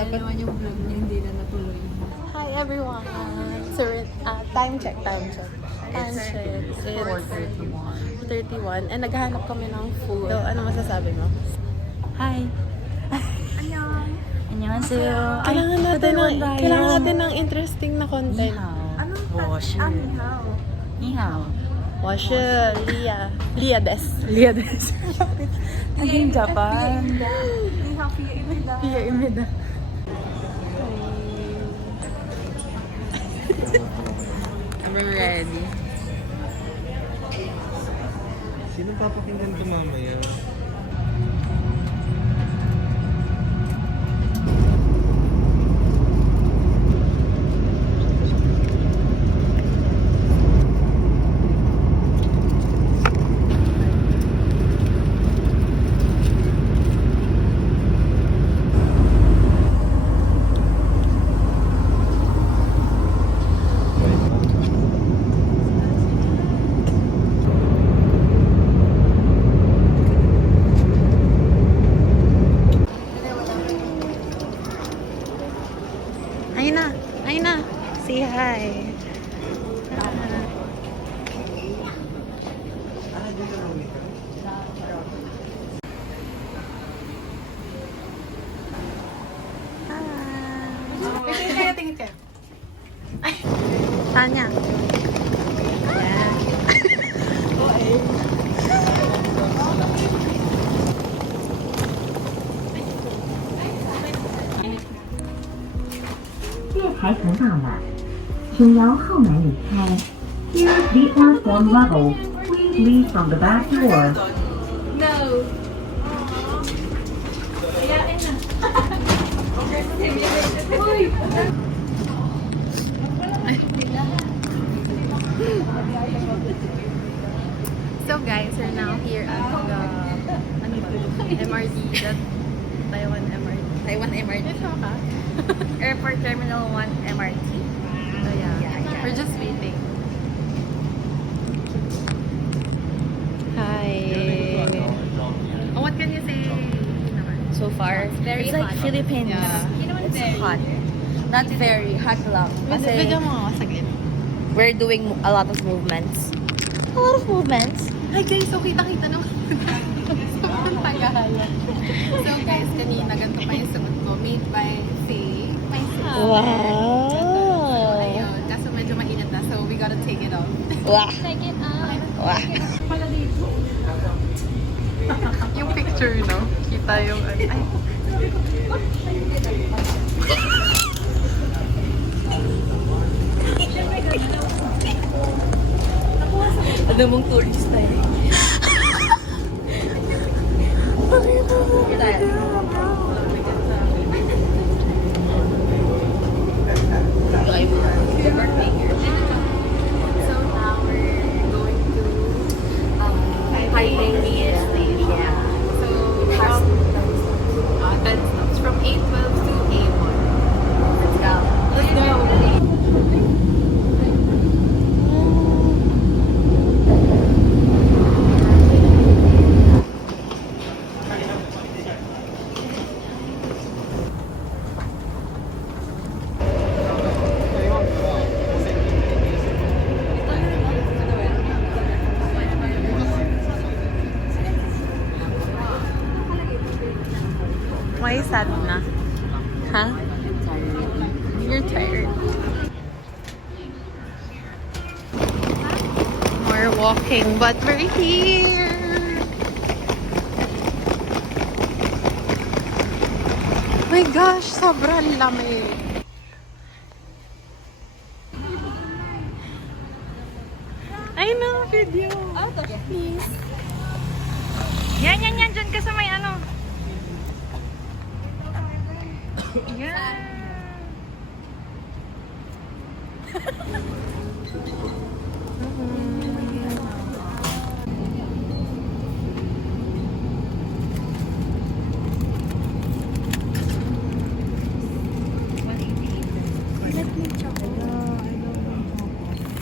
dapat naman yung vlog niya, hindi na natuloy. Hi everyone! So, time check. It's 4:31 and naghahanap kami ng food. So, ano masasabi mo? Hi! 안녕하세요. Kailangan natin ng interesting na content. Ni hao. Washer, Lia des. Naging Japan. Lia imeda. I'm ready. Sino papakinggan ito mamaya? Ayun na. Say hi. Tingin kayo. Tanya. Here's the platform level. Please leave from the back door. No! So guys, we're now here at the MRT, the Taiwan MRT. Airport Terminal 1 MRT. So yeah, we're just waiting. Hi. Oh, what can you say so far? Very hot. Like Philippines. Yeah. It's hot. Not very hot lang. Kasi Bigyan mo ako saglit. we're doing a lot of movements. Hi guys, so kita-kita naman. Sobrang tagal. So guys, kanina ganito pa yung sagot ko. Made by Faye, my sister. Wow! Ayun, kaso medyo mainit na, so we gotta take it off. Wow! Take it off. Wow! Yung picture, no? Kita yung... Ay. Ano mong tourist tayo? So now we're going to Taipei Station. So from 10 stops from 8:12 to 8:1. Let's go. Let's go. Why is that na? Huh? You're tired. More walking, but we're here. My gosh, sobrang lamig. I know, video. Please. Yan. Diyan ka sa may ano. Yan.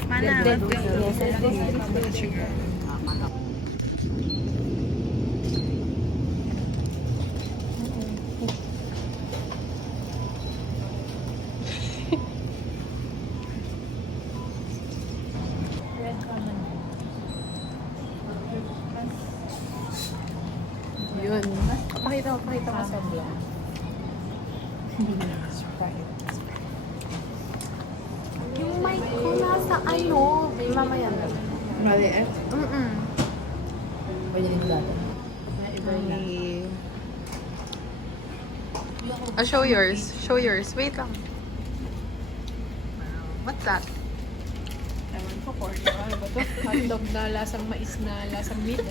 Mana? Yung mic ko nasa ano. Mamaya na. Maliit. Pwede din dati. Show yours. Show yours. Wait lang. What's that? Ewan ko, corn. Ano ba to? Hotdog na lasang mais na lasang meat.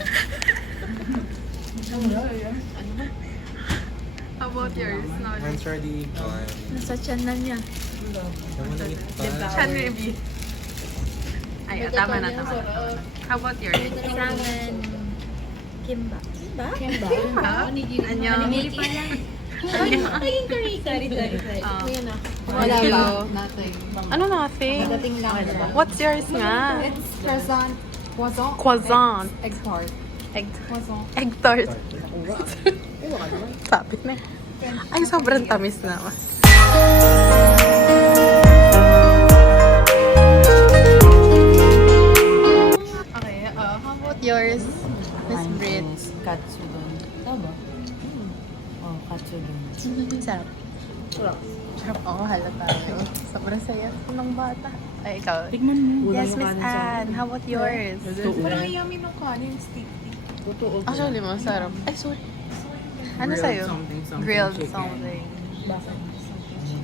Ano ba? How about yours? Mine's already gone. Nasa tiyan na niya. Namanit pa. Chan baby. Ay, tama na, tama na. How about yours? Salmon. Kimba. Ha? Anyo? Naging curry. Sorry. Wala ba? Nothing. Ano nothing? Dating lang. What's yours nga? It's croissant. Croissant. Croissant. Egg tart. Egg, Croissant. egg tart. Sabi na. Ay, sobrang tamis na. Okay, how about yours, Miss Brit? Katsudon. Tama? Oh, katsudon. Sarap. Sarap ako, halata. Sobrang saya ng bata. Ay, ikaw. Tignan mo. Yes, Miss Anne. How about yours? Parang yummy nung kanin, sticky. Totoo. Actually, masarap. Ay, sorry. Ano sa'yo? Grilled something.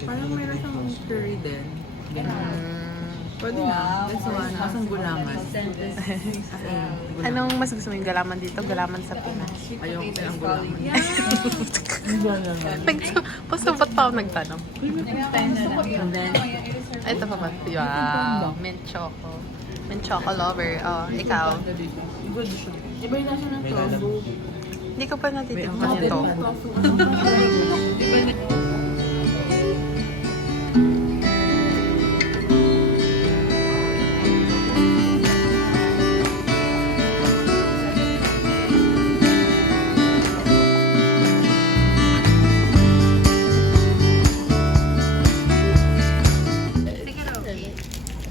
Parang meron siyang curry din. Pwede na. That's one. Masang gulaman. Anong mas gusto mo yung galaman dito? Galaman sa Pinas. Ayoko ng gulaman. Basta ba't pa ako nagtanong? And then, Ay, ito pa ba? Wow. Mint choco. Mint choco lover. Oh, ikaw. good siya. Iba yung nasa ng May tofu. Hindi ko pa natitikman yung tofu. Tofu.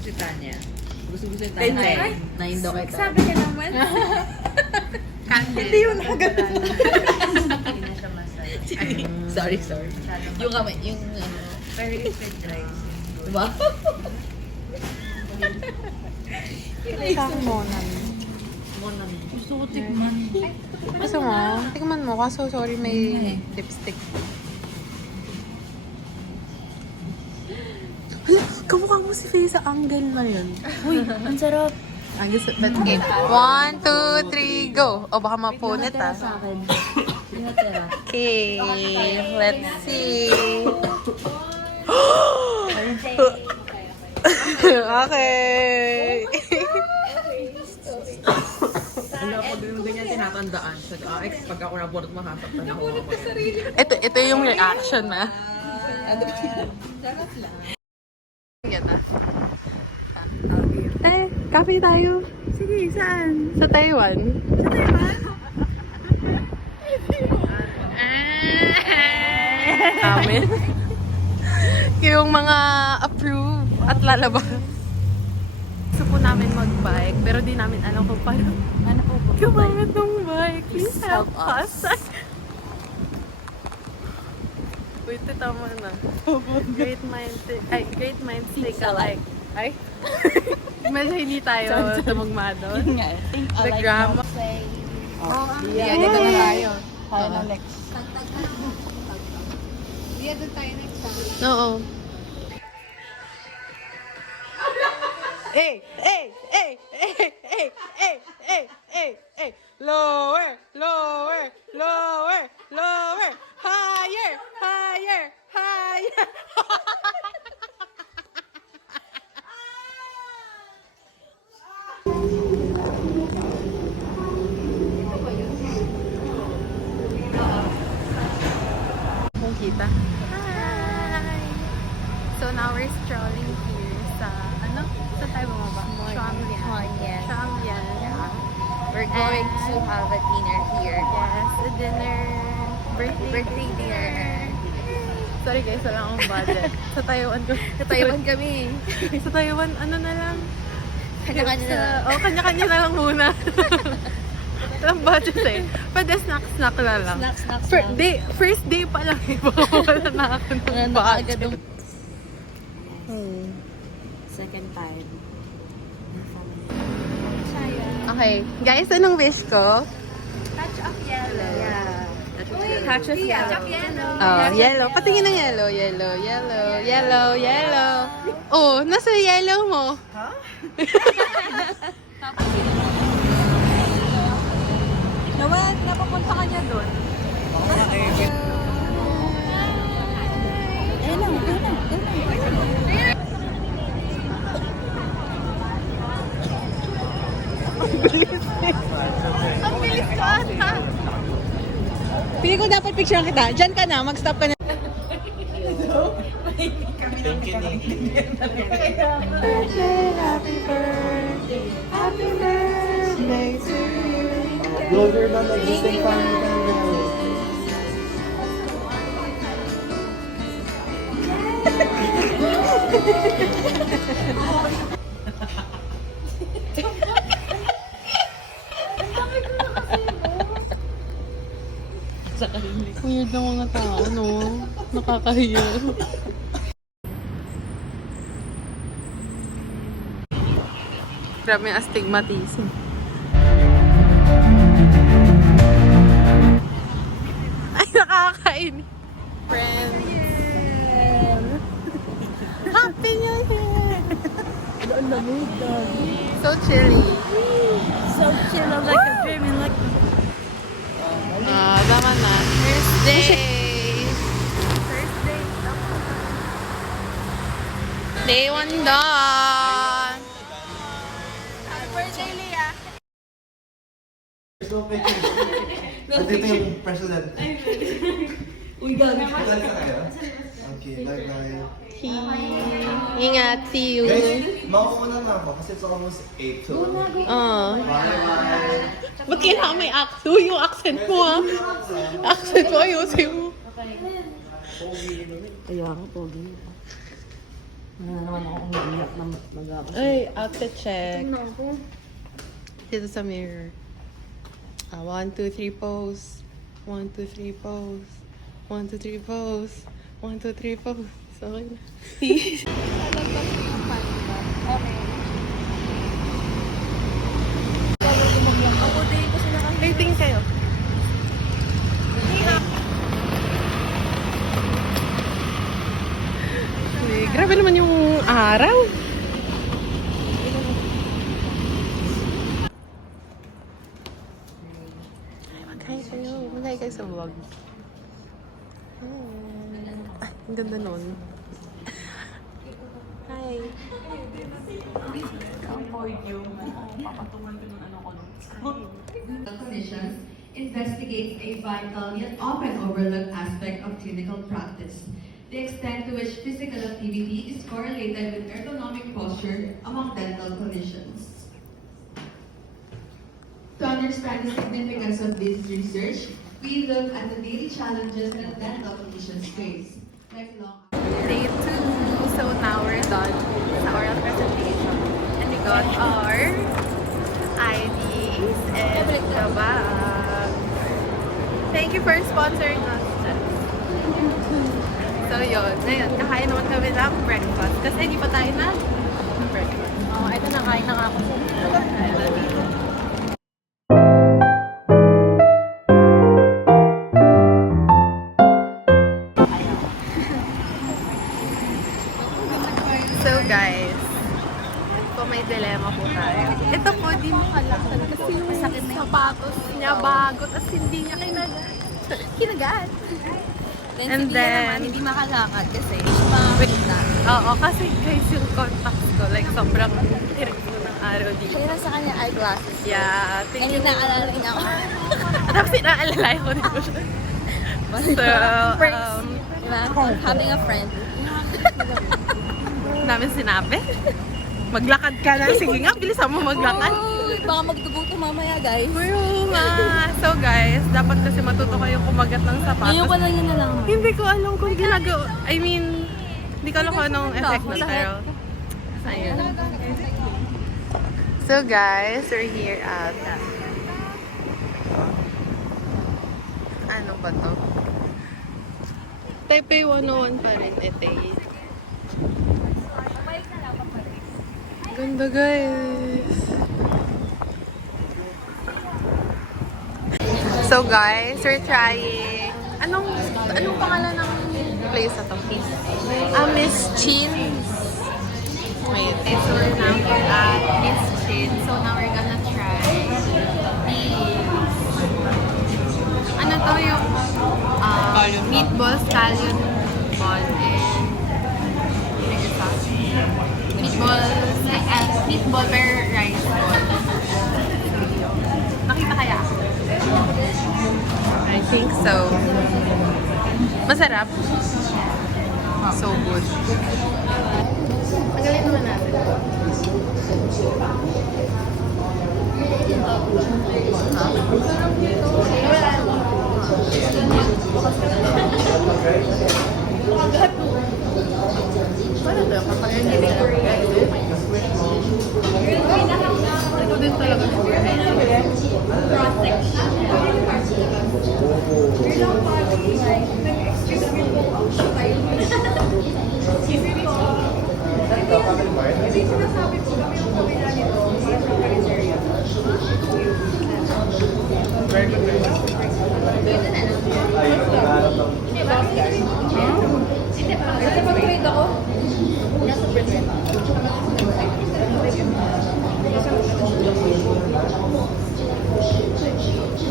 Si Tanya. Gusto yung Tanya. Naindo kita. Sabi ka naman. Hindi yun agad. Sorry. Yung kamay, yung ano. Pero if it dries. Diba? Isang monan. Gusto ko tikman. Gusto mo? Tikman mo. Kaso sorry may lipstick. Hala, kamukha mo si Faye sa angle na yun. Uy, ang sarap. Ang gusto, but okay. 1, 2, 3, go! O baka mapunit ah. Sa akin. Pinatira. Okay, let's see. Okay. Wala pag yung ganyan tinatandaan. Sa pag ako nabunot makasaktan ako. Ito yung reaction na. Yan na. Cafe tayo. Sige, saan? Sa Taiwan. Amin. Yung mga approve at lalabas. Gusto po namin mag-bike, pero di namin alam kung paano gumamit ng bike. Please help us. Wait, tama na. Great minds think alike. Ay? Medyo hindi tayo tumugma doon. The grammar. Yeah, dito na tayo. Tayo na next. Yeah, doon tayo next time. Oo. Lower. Higher. Kung kita. Hi! So now we're strolling here sa, sa tayo bumaba? Shuamian. We're going to have a dinner here. Yes, a dinner. Birthday dinner. Sorry guys, wala akong budget. Sa Taiwan ko. Sa Taiwan kami. Sa Taiwan, ano na lang? Kanya-kanya na lang. Kanya-kanya na lang muna. ng budget eh. Pwede snack na lang. Snacks First day pa lang eh. Baka wala na ako ng budget. Second time. Okay, guys, anong wish ko? Touch of yellow. Yeah. Touch of yellow. Oh, yellow. Patingin ng yellow. Yellow. Oh, nasa yellow mo. Naman, napapunta ka niya doon. Ang bilis ko ata. Pili ko dapat picture kita. Diyan ka na, mag-stop ka na. Thank you, Nikki. Closer na nag-isang family. Weird ng mga tao, no? Nakakahiya. Grabe yung astigmatism. Ay, nakakain. Friends. Happy New Year! So chilly. So chill, like a dream, like Tama na. First day. Day 1 done. Happy birthday, Leah! So, pictures. Nandito yung president. Uy, gabi. Saan ka kayo? Okay, bye-bye. Ingat, see you. Guys, mauuna na ako kasi it's almost 8 to. Bye-bye. Ba't kailangan may accent? Uy, yung accent mo ah. Accent mo, ayusin mo. Ay, outfit check. Dito sa mirror. 1, 2, 3 pose. 1, 2, 3 pose. 1, 2, 3 pose. 1, 2, 3 pose. Okay na. Waiting kayo. Uy, grabe naman yung araw. Magkaya kayo sa vlog. Ang ganda nun. Hi. Clinicians investigates a vital yet often overlooked aspect of clinical practice, the extent to which physical activity is correlated with ergonomic posture among dental clinicians. To understand the significance of this research, we look at the daily challenges that dental clinicians face. Lifelong Day 2. So now we're done sa oral presentation. And we got our IDs and the bag. Thank you for sponsoring us. So yun, ngayon, kakain naman kami ng breakfast. Kasi hindi pa tayo na breakfast. Oh, ito na, kain na nga ako. Kain na dito. So guys, kung may dilemma po tayo. Ito po, di makalakad kasi yung Masakit na yung sapatos niya bago at hindi niya kinagat. And then, hindi makalakad kasi pangapit na. oo, kasi guys yung contacts ko, like sobrang tirik po ng araw dito. Kaya sa kanya eyeglasses. Yeah, thank you. Kanina alala niya ako. Tapos inaalala ko din po siya. So, Diba? Having a friend. namin sinabi. Maglakad ka na. Sige nga, bilisan mo maglakad. Uy, baka magdugo to mamaya, guys. Oo nga. So guys, dapat kasi matuto kayong kumagat ng sapatos. Ngayon ko lang yun na lang. Hindi ko alam kung ginagawa. I mean, hindi ko alam kung anong effect nun. Pero, ayun. So guys, we're here at ba to? Taipei 101 pa rin, Etay. Ganda, guys. So, guys, we're trying. Anong pangalan ng place na to? Miss Chin's. Wait. Okay, so we're now here at Miss Chin. So now we're gonna try ano to yung meatball scallion ball and meatball per rice ball. Nakita kaya? I think so. Masarap. So good. Tagalin naman natin. Ito din talaga.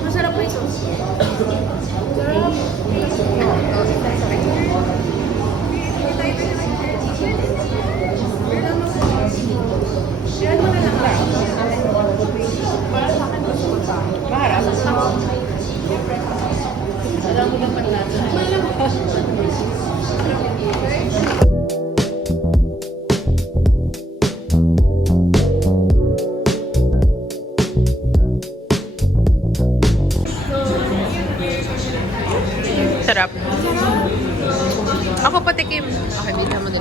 Masarap po ito. Sarap. Ako patikim. Okay, bilhan mo din.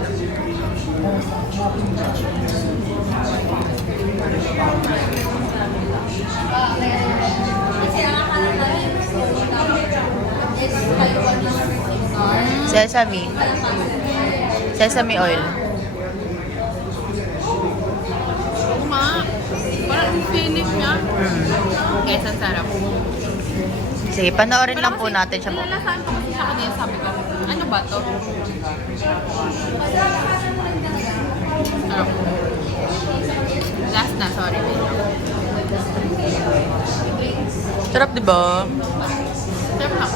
Sesame. Sesame oil. Parang ang feeling niya. Guys, ang sarap. Sige, panoorin lang po natin siya po. Nalasahan ko kasi siya kanina, sabi ko, ano ba to? Sarap. Last na, sorry. Sarap, di ba? Sarap na.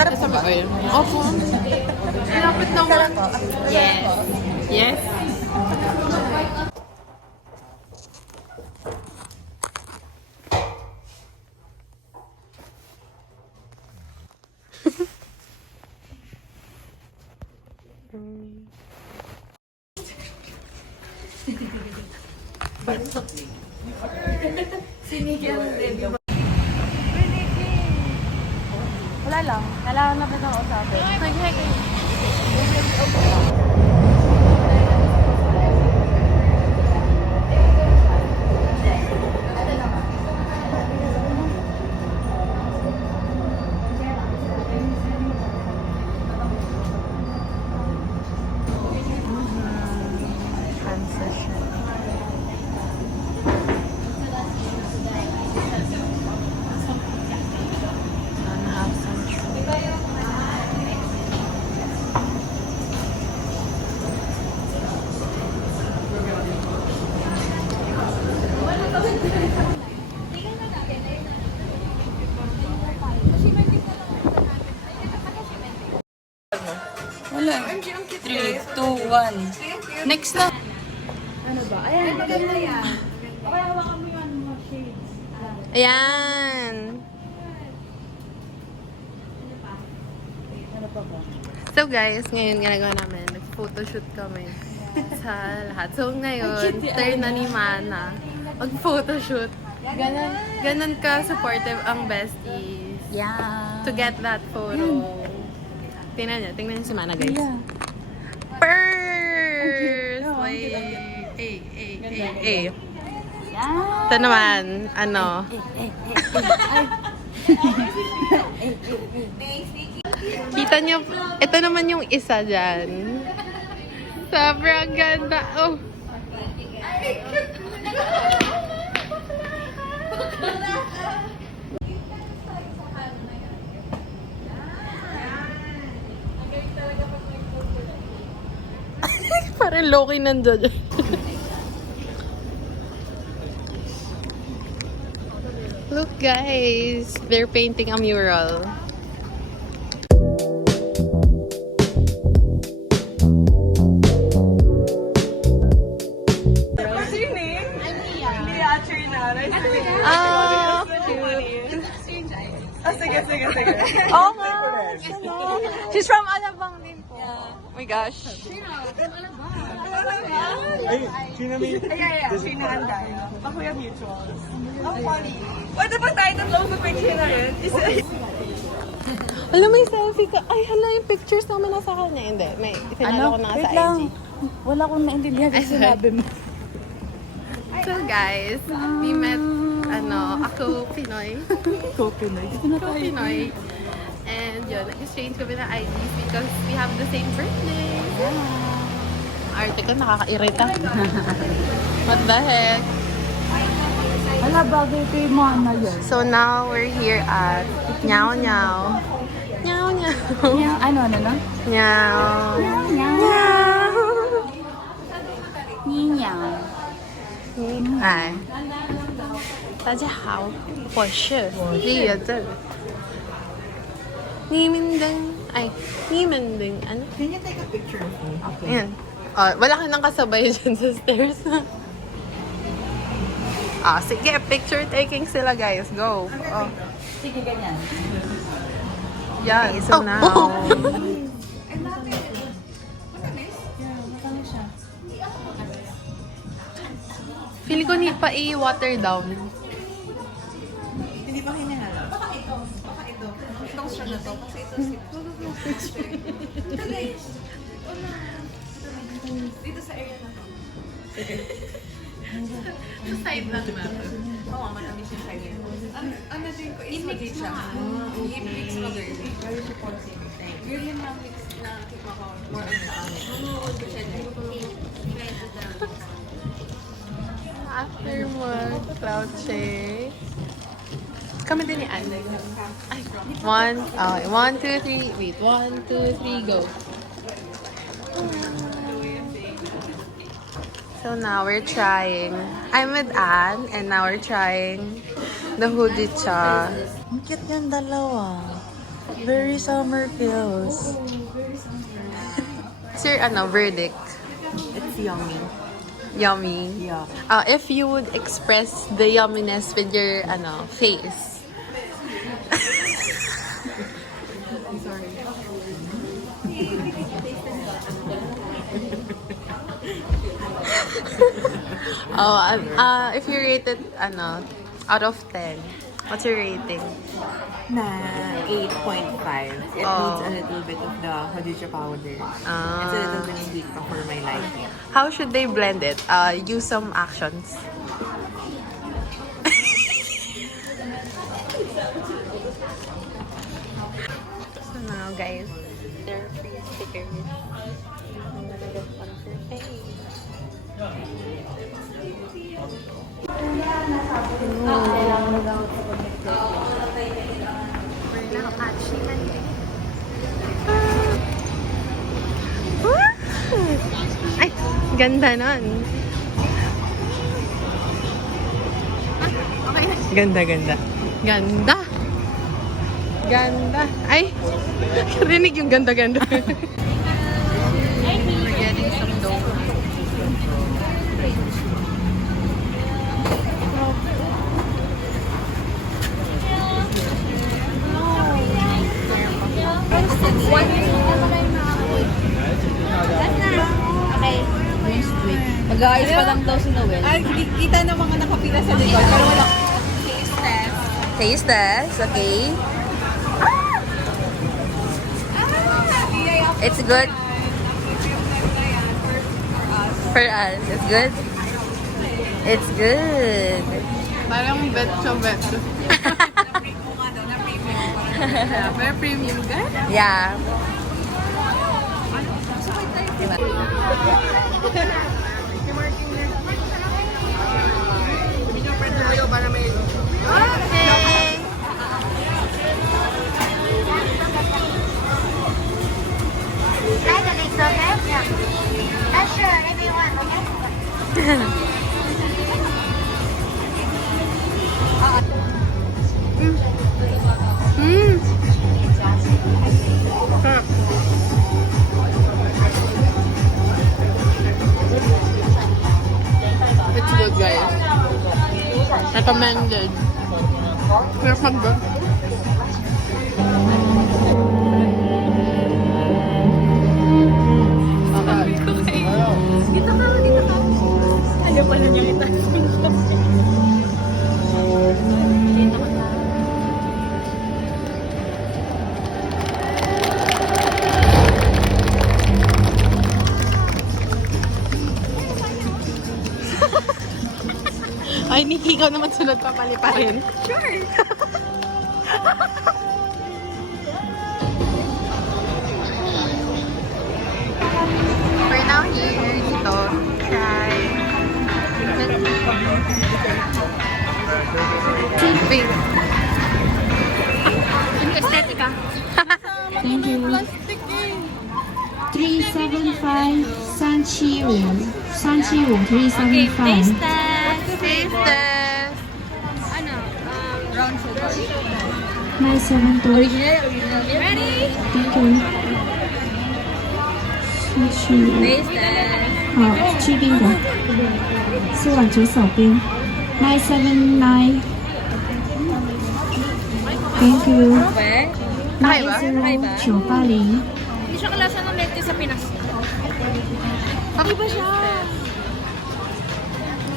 Sarap ba? Opo. Lapit naman. Yes. Yes. Wala lang. Kailangan na ba ng usapin? Wala. 3, 2, 1. Next na. Ayan. So guys, ngayon ginagawa namin, nag-photoshoot kami sa lahat. So ngayon, turn na ni Mana mag-photoshoot. Ganon ka supportive ang besties. Yeah. To get that photo. Tingnan niyo si Mana guys. Purse! Wait. Ito naman, ano. Kita niyo, ito naman yung isa dyan. Sobrang ganda. Oh. Parang Loki nandiyan. Look guys, they're painting a mural. Oh, cute. Sige. Oh nga. She's from Alabang din po. Oh my gosh. Pakuya Mutuals. Ang funny. Pwede ba tayo tatlong sa picture na rin? Alam, may selfie ka. Ay, hala, yung pictures naman nasa kanya. Hindi, may sinalo ko na nga sa IG. Wala akong naintindihan kasi sinabi mo. So guys, we met, ako Pinoy. Pinoy. And yun, nag-exchange kami ng IDs because we have the same birthday. Arte ko, nakakairita. What the heck? Wala, bagay kay Mama yun. So now we're here at Nyao Nyao. Nyao Nyao. Ano? Nyao. Nyao. Nyao. 哎，大家好，我是李月珍。你们din, ano? Can you take a picture of me? Ayan. Oh, wala ka nang kasabay dyan sa stairs. Sige, picture taking sila guys. Go. Oh. Sige, ganyan. Yan, so now. Feeling ko hindi pa i-water down. Hindi pa hinahanap. Baka ito. Itong straw na to. Kasi ito dito sa area na to. Sa side lang natin. Oo, matamis yung side nito. Ano din ko is mag-eat siya. I-mix mo girly. Very supportive. Girly na mix na kita ko. More on sa amin. Manuod ko siya din. After work, cloud chase. Kami din ni Anne. Ay, 1, 2, 3. Wait, 1, 2, 3, go. So now we're trying. I'm with Anne, and now we're trying the hoodie cha. Ang cute yung dalawa. Very summer feels. What's your verdict? It's yummy. Yummy. Yeah. If you would express the yumminess with your face. If you rate it, out of 10, what's your rating? Na 8.5. It Oh. needs a little bit of the Khadija powder. Ah. It's a little bit sweet pa for my liking. How should they blend it? Use some actions. So now, guys, they're free stickers. I'm gonna get one for face. We're now actually landing. Ay, ganda nun. Okay. Ganda. Ganda. Ay, rinig yung ganda. We're getting some dough. Mag-aayos pa lang daw si Noel. Ay, kita ng mga nakapila sa likod, pero wala. Taste test, okay. It's good. For us, it's good. It's good. Parang bet. Yeah, very premium, guys. Yeah. Diba? Okay. It's good, guys. Recommended. Here's my good. Ay, Nikki, ikaw naman sunod pa pali pa rin. We're now here dito sa Wait. Estetika. Thank you. 375 375 Okay, taste 375 test. Taste test. Ano? Brown sugar. 972 Original. Ready? Thank you. 775 Taste test. 好，去冰的，4碗左手边979 Thank you. Okay. Kakaiba? 90980 Hindi siya kalasa ng milk tea sa Pinas. Kakaiba siya.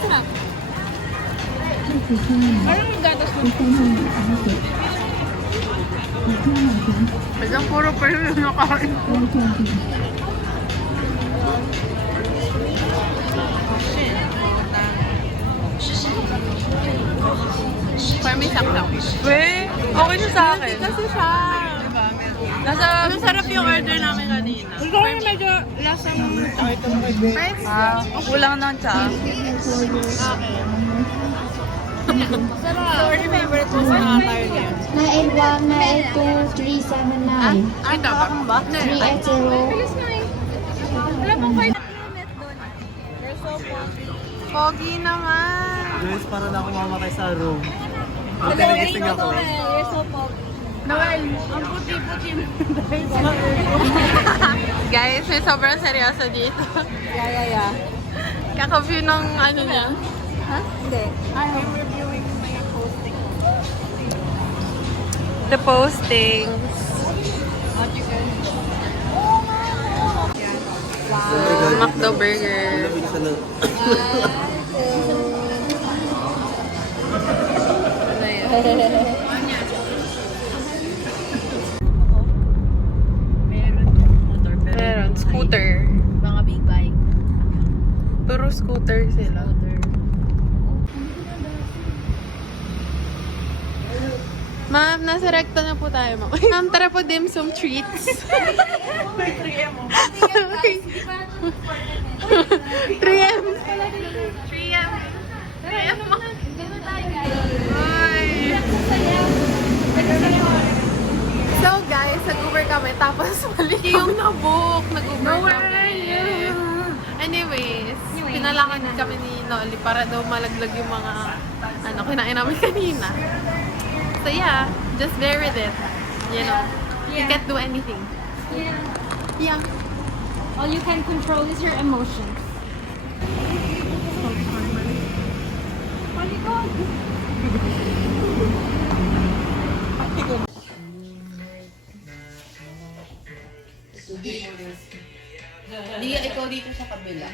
Sarap. 这几天呢， Parang yung gatas 不会弄的，而且你看那边 Basta puro pa rin yung nakain. 都这样子。 Parang may saksak. Weh, okay siya sa akin. Kasi siya. Masarap yung order namin kanina. Ikaw yung medyo lasang Friends? Kulang ng tsa. Sorry, favorite mo sa tayo niya. 981 982 379 Ay, tapang ba? 380 Wala pong 5 Pogi naman. Guys, para na ako mamatay sa room. Magkanagising ako. You're so pogi. Noel, ang puti-puti mo. Guys, may sobrang seryoso dito. Yeah. Kaka-view ng ano niya. Hindi. I'm reviewing my posting. The postings. Macdo Burger. Lamig sa lang. Meron, scooter. Mga big bike. Puro scooter sila. Ma'am, nasa recto na po tayo, ma'am. Ma'am, tara po dim sum treats. 3M. 3M. 3M, ma'am. Ay. So guys, nag-Uber kami, tapos mali yung nabook. Nag-Uber kami. Anyways, pinalakad kami ni Nolly para daw malaglag yung mga kinain namin kanina. So yeah, just bear with it. You know, you can't do anything. Yeah. All you can control is your emotions. Hindi, ikaw dito sa kabila.